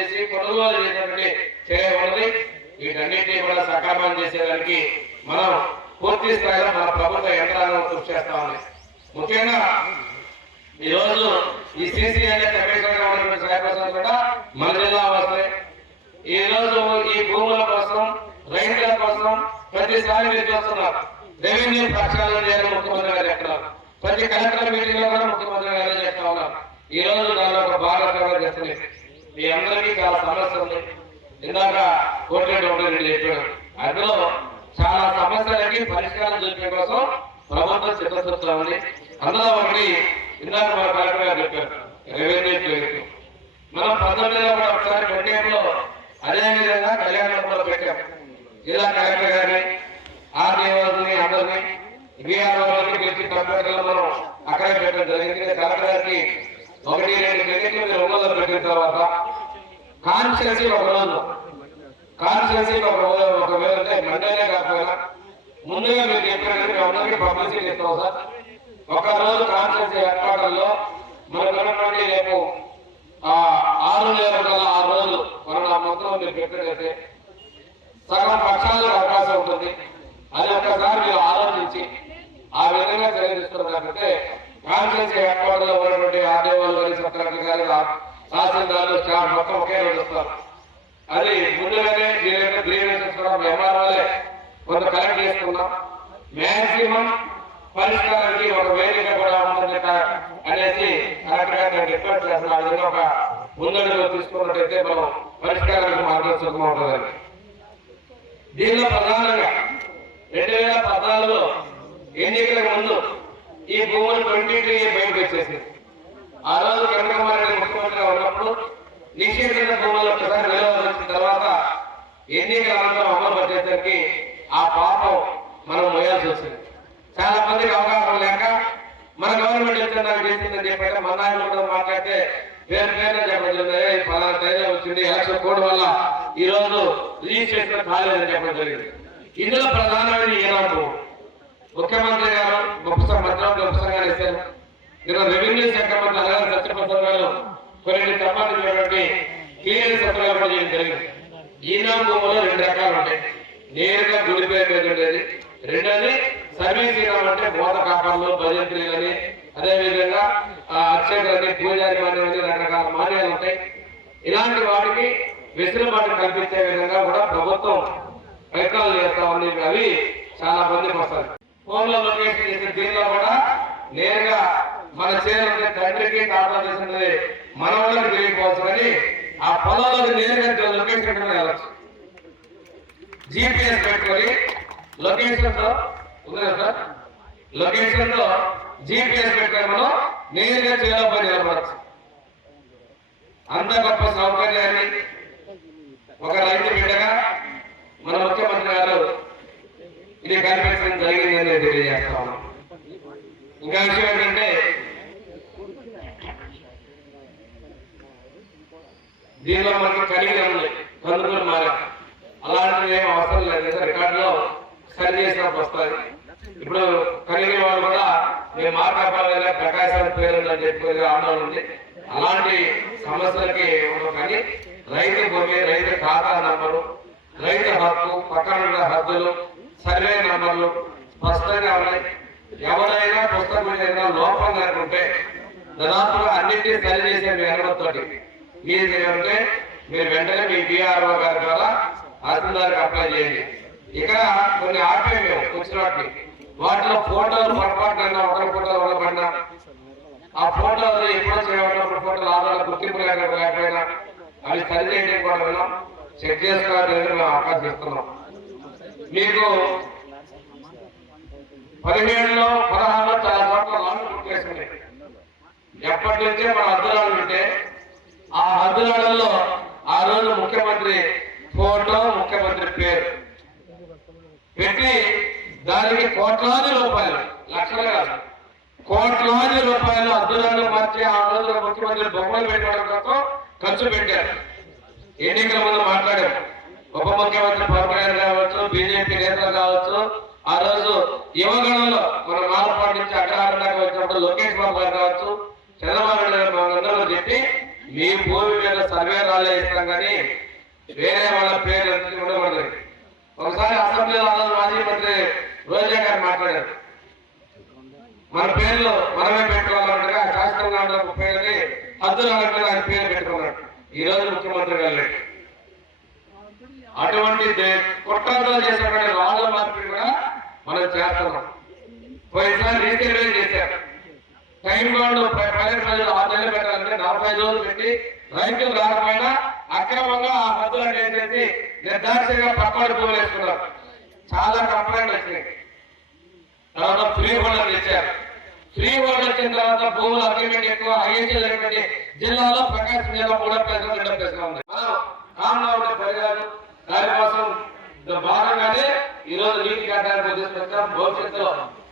చేసి కొనుగోలు చేసేటువంటి చర్య ఉన్నది. వీటన్నిటినీ కూడా సకాలం చేసేదానికి మనం పూర్తి స్థాయిలో మన ప్రభుత్వ యంత్రాంగం కృషి చేస్తా ఉంది. ముఖ్యంగా ఈరోజు ఈ సీసీ అనే కమిషనర్గా ఉన్నటువంటి సాయప్రసాద్ కూడా మన జిల్లా వస్తాయి. ఈ రోజు ఈ భూముల కోసం రైతుల కోసం ప్రతిసారి మీరు చూస్తున్నారు రెవెన్యూ ప్రక్షాళన చేయాలని ముఖ్యమంత్రి గారు చెప్తున్నారు. ప్రతి కలెక్టర్ మీటింగ్ లో కూడా ముఖ్యమంత్రి గారు చెప్తా ఉన్నారు. ఈ రోజు దానిలో ఒక భాగస్వామ్యం చేస్తుంది. మీ అందరికీ చాలా సమస్య ఉంది. ఇందాక కోర్టు చెప్పాడు. అందులో చాలా సమస్యలకి పరిష్కారం చూపే కోసం ప్రభుత్వం చిత్తశుద్ధిగా ఉంది. అందులో ఒకటి ఇందాక మా కలెక్టర్ గారు చెప్పారు రెవెన్యూ క్లినిక్. మనం 19లో కూడా ఒకసారి కొన్నేళ్ళలో అదేవిధంగా కళ్యాణంలో పెట్టాం. జిల్లా కలెక్టర్ గారిని ఆర్డీఓని అందరినీ బీఆర్ఓని పిలిచి కంప్యూటర్లో మనం అక్కడే పెట్టడం జరిగింది. కలెక్టర్ గారికి 1-2 క్లినిక్లు మీరు ఒంగోలు పెట్టిన తర్వాత కాన్స్టిట్యున్సీ ఒక రోజు అంటే మండేనే కాకపోయినా ముందుగా మీరు చెప్పినట్టు మేము అందరికీ పబ్లిసిటీ ఇస్తాం సార్. ఒక రోజు కాన్స్టిట్యున్సీ ఏర్పాట్లలో మనకున్నటువంటి రేపు 6 రోజులు మనం ఆ మొత్తం మీరు పెట్టినట్లయితే సగం పక్షాలకు అవకాశం ఉంటుంది. అది ఒక్కసారి మీరు ఆలోచించి ఆ విధంగా చర్యనిస్తున్నట్లయితే కాన్స్టిట్యున్సీ ఏర్పాటులో ఉన్నటువంటి ఆర్డీఓలు కానీ సబ్ కలెక్టర్ గారు తహసీల్దార్లు స్టాఫ్ మొత్తం ఒకే రోజు వస్తారు. అది ముందుగానే వీళ్ళైతే గ్రీవెన్సెస్ కూడా ఎంఆర్ఓలే కొంత కలెక్ట్ చేసుకున్నాం. మ్యాక్సిమం పరిష్కారానికి ఒక వేదిక కూడా ఉంటుంది అనేసి కలెక్టర్ గారిని రిక్వెస్ట్ చేస్తున్నాం. ఆ విధంగా ఒక ముందడుగు తీసుకున్నట్టయితే మనం పరిష్కారానికి మార్గం సుఖం ఉంటుందని. దీనిలో ప్రధానంగా 2014లో ఎన్నికలకు ముందు ఈ భూములు 23 బయటకు వచ్చేసింది. ఆ రోజు చంద్రబాబు నాయుడు ముఖ్యమంత్రిగా ఉన్నప్పుడు నిషేధిత భూములు ఒకసారి విలువ వచ్చిన తర్వాత ఎన్నికల అనంతరం అమలు పట్టేసరికి ఆ పాపం మనం మోయాల్సి వచ్చింది. చాలా మందికి అవగాహన లేక మన గవర్నమెంట్ ఎంత నాకు చేసిందని చెప్పంటే మన నాయకులు కూడా మాట్లాడితే పేరు చెప్పడం పలానా టైంలో వచ్చింది ఎలక్షన్ కోడ్ వల్ల ఈ రోజు రిజిస్ట్రేషన్ కాలేదని చెప్పడం జరిగింది. ఇందులో ప్రధానమైన ఈనాడు ముఖ్యమంత్రి గారు గొప్పగా ఇస్తారు. ఈరోజు రెవెన్యూ శాఖ మంత్రి అలాగే సత్యప్రసాద్ గారు కొన్ని సంబంధించినటువంటి క్లియరెన్స్ సత్యాలు చేయడం జరిగింది. ఈనాడు భూములో 2 రకాలు ఉంటాయి. నేరుగా గుడి పేరు మీద ఉండేది. రెండోది సర్వీస్ ఈనాం అంటే బోధ కాపాలు భజంత్రులు అని అదేవిధంగా అర్చకులని పూజారి మాన్యాలు రకరకాల మాన్యాలు ఉంటాయి. ఇలాంటి వాటికి వెసులుబాటు కల్పించే విధంగా కూడా ప్రభుత్వం ప్రయత్నాలు చేస్తా ఉంది. అవి చాలా మందికి వస్తాయి. ఫోన్లో లొకేషన్ చేసిన దీనిలో కూడా నేరుగా మన చేయాలంటే తండ్రికి తాత చేసినది మన వాళ్ళకి తెలియకపోవచ్చు కానీ ఆ పొలాలకు నేరుగా లొకేషన్ వెళ్ళచ్చు. జిపిఎస్ పెట్టుకొని లొకేషన్ తో ఉంది కదా సార్, లొకేషన్ తో జిపిఎస్ పెట్టుకొని మనం నేరుగా చేయాలని నిలబడచ్చు. అంత గొప్ప సౌకర్యాన్ని ఒక రైతు బిడ్డగా మన ముఖ్యమంత్రి గారు ఇది కల్పించడం జరిగిందని తెలియజేస్తా ఉన్నాం. ఇంకా విషయం ఏంటంటే దీనిలో మనకి కలిగి ఉంది కందుకూరు మారా అలాంటివి ఏం అవసరం లేదు. రికార్డులో సరి చేసినప్పుడు వస్తుంది. ఇప్పుడు కలిగిన వాళ్ళు కూడా మేము మాట్లాడాలి ప్రకాశానికి పేరుందని చెప్పి ఆందోళన ఉంది. అలాంటి సమస్యలకి ఉండవు కానీ రైతు భూమి, రైతు ఖాతా నంబరు, రైతు హక్కు, పక్కన హద్దులు, సర్వే నంబర్లు స్పష్టంగా ఉన్నాయి. ఎవరైనా పుస్తకం మీద ఏదైనా లోపం కనుకుంటే దాదాపుగా అన్నింటినీ సరి చేసే విధానంతో మీది ఉంటే మీరు వెంటనే మీ బీఆర్ఓ గారి ద్వారా తహసీల్దార్కి అప్లై చేయండి. ఇక్కడ కొన్ని ఆపే మేము వచ్చిన వాటిలో ఫోటోలు పొరపాటున ఒకరి ఫోటోలు ఉండబడినా ఆ ఫోటోలు ఎప్పుడో చేయబడినప్పుడు ఫోటోలు ఆధారాలు గుర్తింపు లేకపోయినా అవి సరి చేయడం కూడా విన్నాం. చెక్ చేసుకోవాలని మేము అవకాశం ఇస్తున్నాం. మీకు 17లో 16లో చాలా చోట్ల లాంగ్ బుక్ చేసుకున్నాయి. ఎప్పటి నుంచే మన హద్దులాలు ఉంటే ఆ హద్దులాలలో ఆ రోజు ముఖ్యమంత్రి ఫోటో, ముఖ్యమంత్రి పేరు పెట్టి దానికి కోట్లాది రూపాయలు, లక్షలు కాదు కోట్లాది రూపాయలు హద్దులాలు మార్చి ఆ రోజు ముఖ్యమంత్రి బొమ్మలు పెట్టడం కోసం ఖర్చు పెట్టారు. ఎన్నికల ముందు మాట్లాడారు. ఉప ముఖ్యమంత్రి పవన్ కళ్యాణ్ కావచ్చు, బీజేపీ నేతలు కావచ్చు, ఆ రోజు యువగణంలో మన మాలపాటి నుంచి అగ్రహారం దాకా వచ్చినప్పుడు లోకేష్ బాబు గారు కావచ్చు, చంద్రబాబు నాయుడు గారు మనందరూ చెప్పి మీ భూమి మీద సర్వే రాలే ఇస్తాం కానీ వేరే వాళ్ళ పేరు ఉండకూడదు. ఒకసారి అసెంబ్లీలో మాజీ మంత్రి రోజా గారు మాట్లాడారు, మన పేర్లు మనమే పెట్టుకోవాలంటగా శాస్త్రంగా ఉన్న పేరుని హద్దులు అన్నట్టుగా ఆయన పేరు పెట్టుకున్నాడు. ఈ రోజు ముఖ్యమంత్రి గారు అటువంటి కుట్రలు చేసినటువంటి రాళ్ళ మార్పిడి కూడా మనం చేస్తున్నాం. పోయినసారి రీసెంట్ చేశారు. టైం బాండ్ ప్రైవేట్ ప్రజలు 6 నెలలు పెట్టాలంటే 45 రోజులు పెట్టి రైతులు రాకపోయినా అక్రమంగా ఆ హద్దులను వేసేసి నిర్దాక్షిగా పక్కవాడి భూములు వేసుకున్నారు. చాలా కంప్లైంట్ వచ్చినాయి. తర్వాత ఫ్రీ హోల్డర్లు ఇచ్చారు. ఫ్రీ హోల్డర్ వచ్చిన తర్వాత భూముల అగ్రిమెంట్ ఎక్కువ ఐఎస్ఎల్ అనేటువంటి జిల్లాలో ప్రకాశం జిల్లా 3వ ప్లేస్ 2వ ప్లేస్ లో ఉంది. మనం కామ్గా ఉండే పరిగారు దానికోసం భాగంగానే ఈ రోజు నీటి కేటాయింపు తీసుకొచ్చాం. భవిష్యత్తులో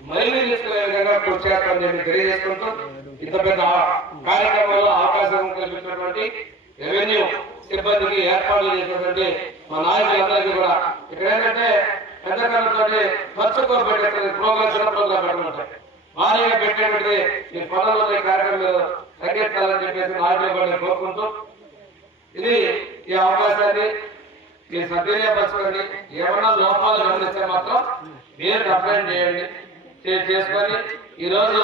మళ్ళీ తీసుకునే విధంగా కృషి చేస్తామని చెప్పి తెలియజేసుకుంటూ ఇంత పెద్ద కార్యక్రమంలో అవకాశం కల్పించినటువంటి రెవెన్యూ సిబ్బందికి ఏర్పాట్లు చేసినటువంటి మా నాయకులందరికీ కూడా ఇక్కడ ఏంటంటే పెద్ద కళ్ళతో ఖర్చు పెట్టేస్తుంది ప్రోగ్రామ్ చిన్న ప్రోగ్రామ్ పెట్టమంటారు. భారీగా పెట్టేటువంటి మీ పనుల్లో కార్యక్రమం మీరు తగ్గించాలని చెప్పేసి నాయకులు కోరుకుంటూ ఇది ఈ అవకాశాన్ని మీరు సద్వినియోగపరచుకోండి. ఏమన్నా లోపాలు గమనిస్తే మాత్రం మీరు కంప్లైంట్ చేయండి, చేసుకొని ఈరోజు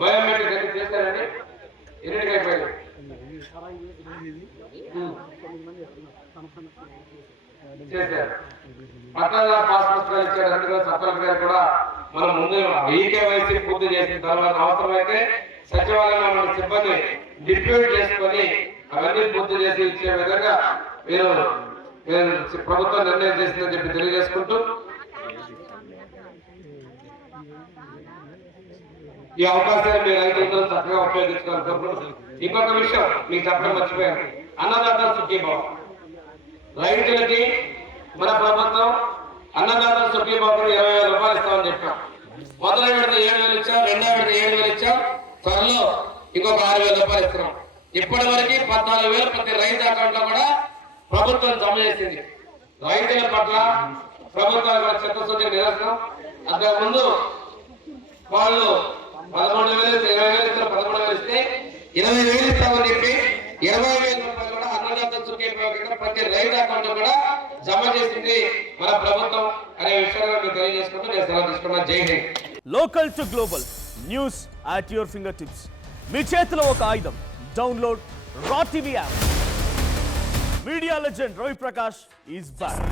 బయోమెట్రిక్ అయితే చేశారండి. ఎన్నింటికి అయిపోయారు? చేశారు. పట్టణ పాస్ పుస్తకాలు ఇచ్చారు. అందులో సఫల్ గారు కూడా మనం ముందు ఈకేవైసీ పూర్తి చేసిన తర్వాత అవసరమైతే సచివాలయంలో మన సిబ్బంది డిప్యూట్ చేసుకొని అవన్నీ పూర్తి చేసి ఇచ్చే విధంగా మీరు ప్రభుత్వం నిర్ణయం చేసిందని చెప్పి తెలియజేసుకుంటూ ఈ అవకాశాన్ని మీరు రైతులతో చక్కగా ఉపయోగించుకోవాలని కోరుకుంటున్నాను. ఇంకొక విషయం మీకు చెప్పడం మర్చిపోయాను. అన్నదాతల సుఖీభావ రైతులకి మన ప్రభుత్వం అన్నదాతల సుఖీభావం 20,000 రూపాయలు ఇస్తామని చెప్పాం. మొదటి విడత 7,000 ఇచ్చాం, రెండో విడత 7,000 ఇచ్చాం, త్వరలో ఇంకొక 6,000 రూపాయలు ఇస్తున్నాం. ఇప్పటి వరకు 14,000 ప్రతి రైతు అకౌంట్ లో కూడా ప్రభుత్వం జమ చేసింది. రైతుల పట్ల ప్రభుత్వానికి చిత్తశుద్ధి నిరసనం. అంతకుముందు వాళ్ళు 13,000 20,000 ఇస్తారు, 13,000 ఇస్తే 20,000 ఇస్తామని చెప్పి 20,000 రూపాయలు కూడా అన్నదాత సుఖీభావం ప్రతి రైతు అకౌంట్ కూడా జమ చేసింది మన ప్రభుత్వం అనే విషయాన్ని మేము తెలియజేసుకుంటూ నేను సెలవు తీసుకున్నాను. Jai Hind. Local to global news at your fingertips. మీ చేతిలో ఒక ఆయుధం. Download Raw TV app. Media legend Ravi Prakash is back.